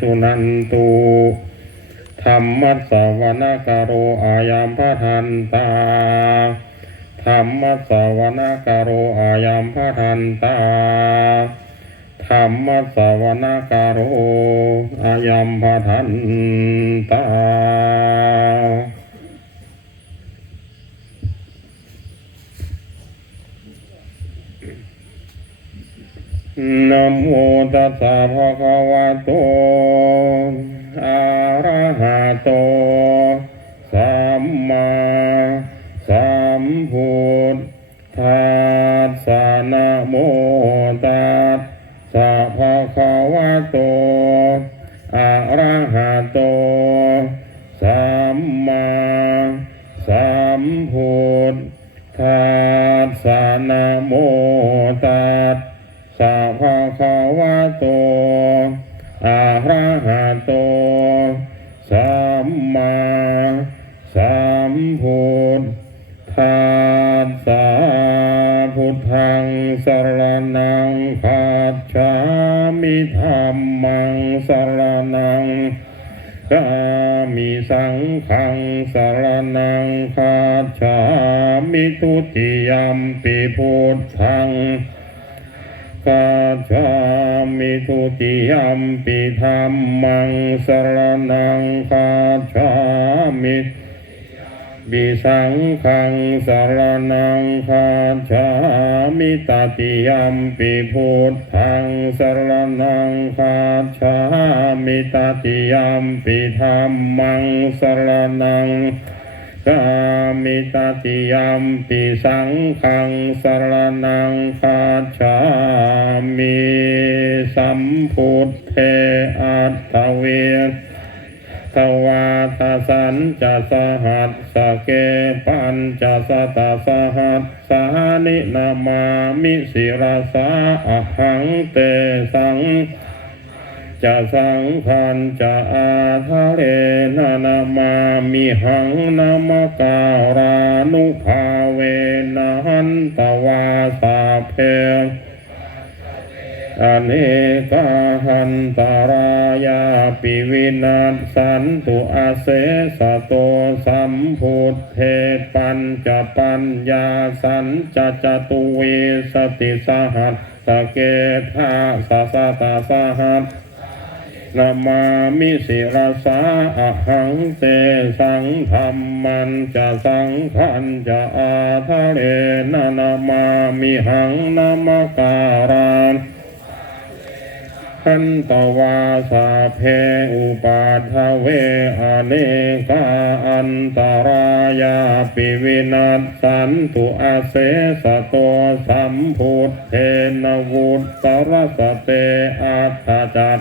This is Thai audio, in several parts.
สุนันตุธรรมัสสวนกโรอายามพระทันตาธรรมัสสวนกโรอายามพระทันตาธรรมัสสวนกโรอายามพระทันตานะโมตัสสะภะคะวะโต ธัสสะนะโมตัสสะภะคะวะโต อะระหะโต สัมมาสัมพุทธัสสะนะโมตัสสัพพะคะวะโต อะระหะโต สัมมาสัมพุทธัส สะพุทธังสรณังคัจฉามิธัมมังสรณังกามิสังฆังสรณังคัจฉามิทุติยัมปิพุทธังกาจามิทุติยัมปิธรรมังสรนังคาจามิ บิสังขังสรนังคาจามิตติยัมปิพุทธังสรนังคาจามิตติยัมปิธรรมังสรนังกามิตติยัมปิสังขังสรนังคาจามิสัมพุทเทอัตตเวท วาทสันจะสหัสสเกปัญจะสตาสหัสสานินามามิสิรสาอหังเตสังจะสังขันจะอาทะเลนานามามิหังนามการานุภาเวนันตวาสาเพ อเนกาหันตารายาปิวินาศสันตุอาเสสะโตสัมพุทเทปัญจปัญญาสันจะจตุเวสติสหัสสเกธาสะสตาสหัสนามามิสิรสาอะหังเตสังธรรมันจะสังขันจะอาทะเลนานามามิหังนามการาน ขันตวาสาเพอุปาทเวอเนกาอันตรายาปิวินาศสันตุอาเสสะโตสัมพุทเทนวุตตรสเตอัตจัต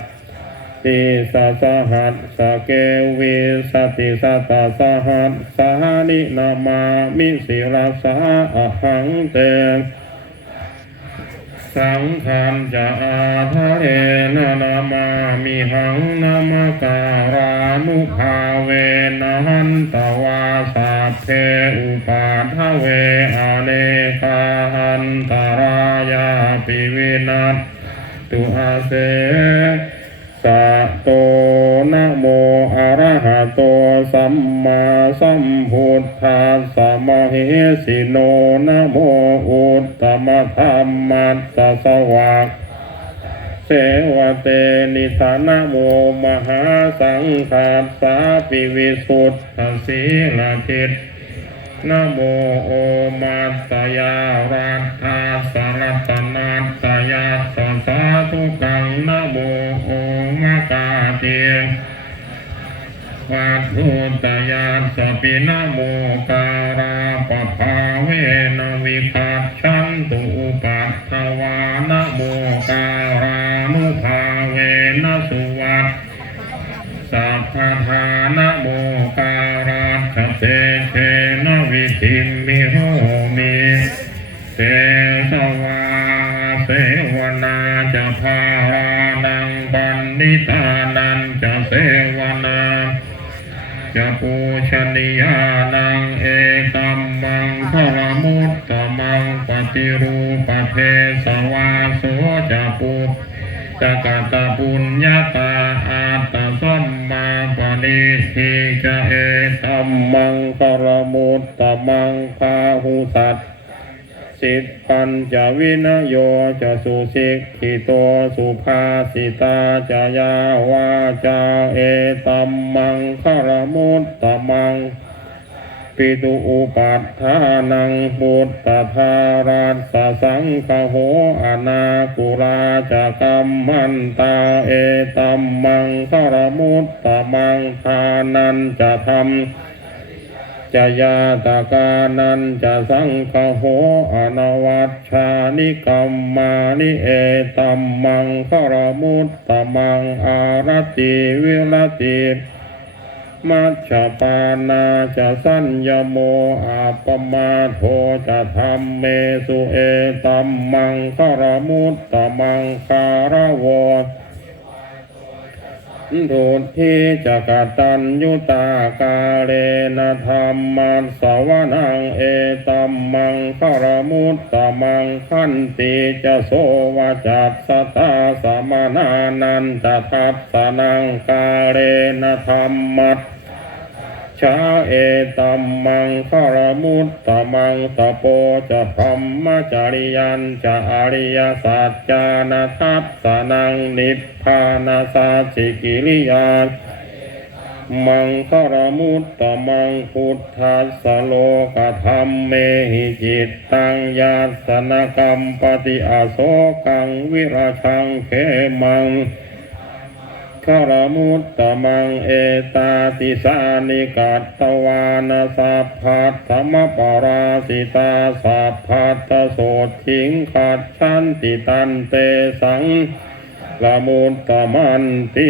ติสะสหัสสะเกวิสติสะตาสหัสสหานินามามิสิราสาอหังเต สังขันจะอาทะเรนะนามามิหังนามการานุภาเวนะหันตวาสาเพอุปาทเวอเนกาหันตรายาปิวินัสตุอาเสสะโตนะโมอะระหะโต สัมมาสัมพุทธัสมะเหสิโนนะโมอุตตมธัมมัสสสวากเสวเตนิสานะโมมหาสังฆาสาปิวิสุทธสีลาทิตนะโมโอมัตยารัตถาสรัตนาตยาสัสาธุกังนะโมโอมากาเตีย วัตถุตยานสปินโมการาปภาเวนวิคัตชันตุปัตถวานโมการานุภาเวนสุวัตสัพพทานโมการาชเตเชนวิธิมิโหมิเตสวาเสวนาจะพารานังปันนิตาน จะปูชนียานังเอตัมมังพระมุตตมังปฏิรูปเทสวาโสจะปูจักตาปุญญาตาอาตาสมะปะนิสิจะเอตัมมังคารมุตตมังคาหุสัต สิทปัญจวินโยจะสุสิกขิโตสุภาสิตาจายาวาจาเอตัมมังคารมุตตมังปิตุอุปัฏฐานังพุทธทาราสสังคโหอนาคุราจะกัมมันตาเอตัมมังคารมุตตมังทานันจะทำ จะยาตากานันจะสังคโหอนวัชชานิกัมมานิเอตัมมังคารมุตตมังอารติวิรติมัชฌปานาจะสัญญโมอาปมาโทจะธรรมเมสุเอตัมมังคารมุตตมังคารวะ ดุทีจักตัญยุตากาเลนะธรรมัสสวนังเอตัมมังคารมุตตมังขันติจะโสวจัสสตาสมนานันจะทัสสนังกาเลนะธรรมัต ชาเอตัมมังคารมุตตมังตโปจะพรหมจาริยันจะอริยสัจจานาทัสสนังนิพพานาสัจิกิริยามังคารมุตตมังพุทธัสสโลกธรรมเมหิจิตตังยาสนกรรมปฏิอาโศกังวิราชังเขมัง รมุตตมังเอตาติสานิกัตตวานาสัพพัทธรรมปราสิตาสัพพัทธโสทิงขัดชันติตันเตสังละมุตตมันติ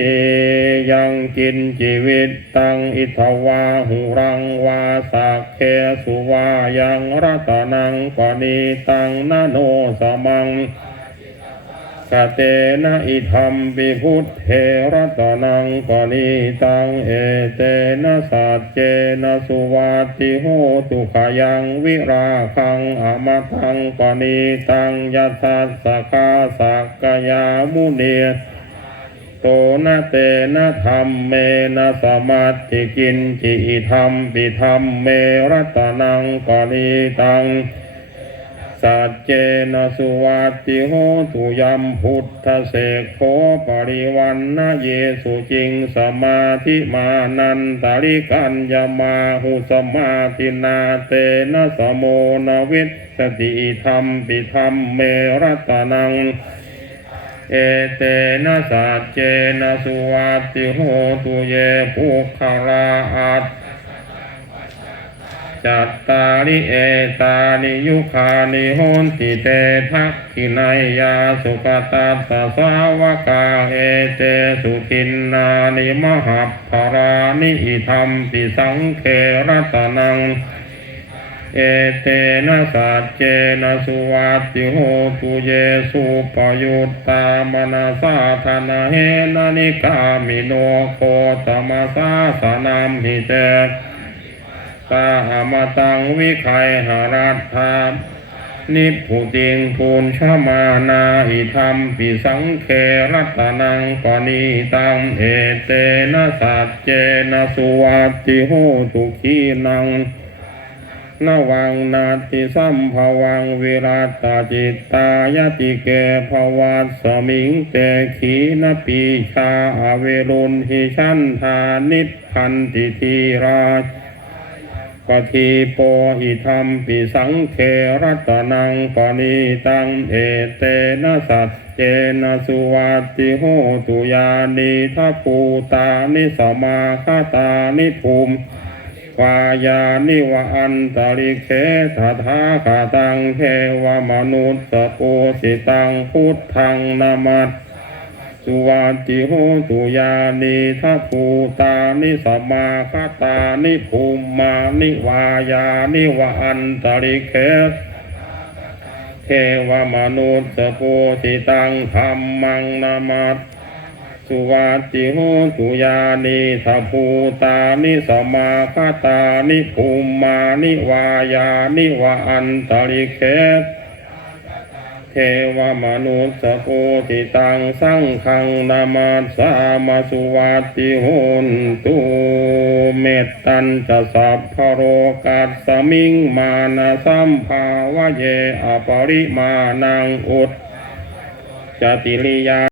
ยังกินชีวิตตังอิทวาหุรังวาสักเคสุวายังรัตนังปณีตังนโนสมัง กเตนะอิธรรมปิพุทธเทรัตนังปณิตังเอเตนะสัจเจนะสุวัติโหตุขยังวิราคังอมตังปณิตังยัสสะกาสักกายามุเนโตนะเตนะธรรมเมนะสมัตติกินจิธรรมปิธรรมเมรัตนังปณิตัง สัจเจนะสุวัติโหตุยัมพุทธเสกโขปริวันนะเยสุจิงสมาธิมานันตาริกัญญมาหุสมาตินาเตนะสโมนวิสสติธรรมปิธรรมเมรัตนังเอเตนะสัจเจนะสุวัติโหตุเยปุคลาอัต จัตตาริเอตานิยุคานิโหนติเตทักขินายยาสุขตัสสาวกาเอเตสุขินนานิมหัพพารานิอิธรรมปิสังเครัตนังเอเตนะสัจเจนะสุวัติโหตุเยสุปยุตตามนาสาธนาเฮนานิกามิโนโคตมัสสาสนามหิเต ตาหามตังวิไคหารัตถานิพุติงภูนชมานาอิธรรมปิสังเครัตนังปณีตังเอเตนะสัจเจนะสุวัติโหตุขีนังนวังนาติสัมภวังวิรัตตาจิตตายติเกภวัตสมิงเตขีนปีชาอเวรุณหิชันธานิพพันติทีราช ปฏิโปหิธรรมปิสังเครัตนังปณิตังเอเตนะสัจเจนะสุวัติโหตุยานิทัพปูตานิสมาคาตานิภูมิวายานิวะอันตริเคทธาคาตังเทวมนุสสปูสิตังพุทธังนามัส สุวัติโหตุยานิทัพภูตานิสมาคาตานิภูมานิวายานิวอันตริเคสเทวมนุษย์สปูติตังธรรมังนามัสสุวัติโหตุยานิทัพภูตานิสมาคาตานิภูมานิวายานิวอันตริเคส เทวมนุสโพธิตังสังขังนามาสามาสุวัติโหนตุเมตตันจะสัพพโรกัสสมิงมานะสัมภาวะเยอปริมานังอุตจติริยา